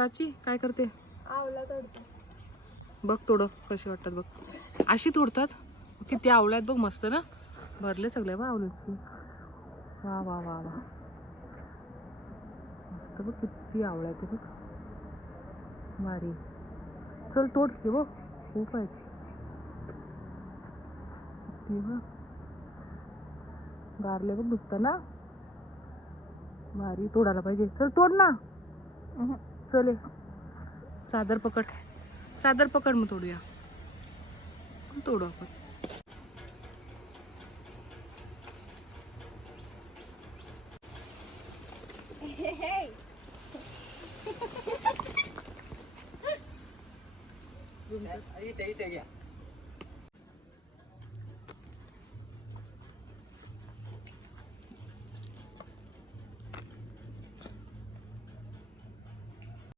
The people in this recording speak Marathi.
चाची काय करते? आवला तोडते. बघ तोड कशी वाटतात बघ. अशी तोडतात. किती आवळे आहेत बघ, मस्त ना, भरले सगळे बा आवळ्याची. वा वा वा वा, मस्त बघ किती आवळे आहेत बघ, भारी. चल तोड की बघ, खूप आहेत. गारले बघ नुसतं ना, भारी. तोडायला पाहिजे. चल तोड ना. चल ये. चादर पकड, चादर पकड, मग तोडूया. चल तोडू आपण. इथे घ्या.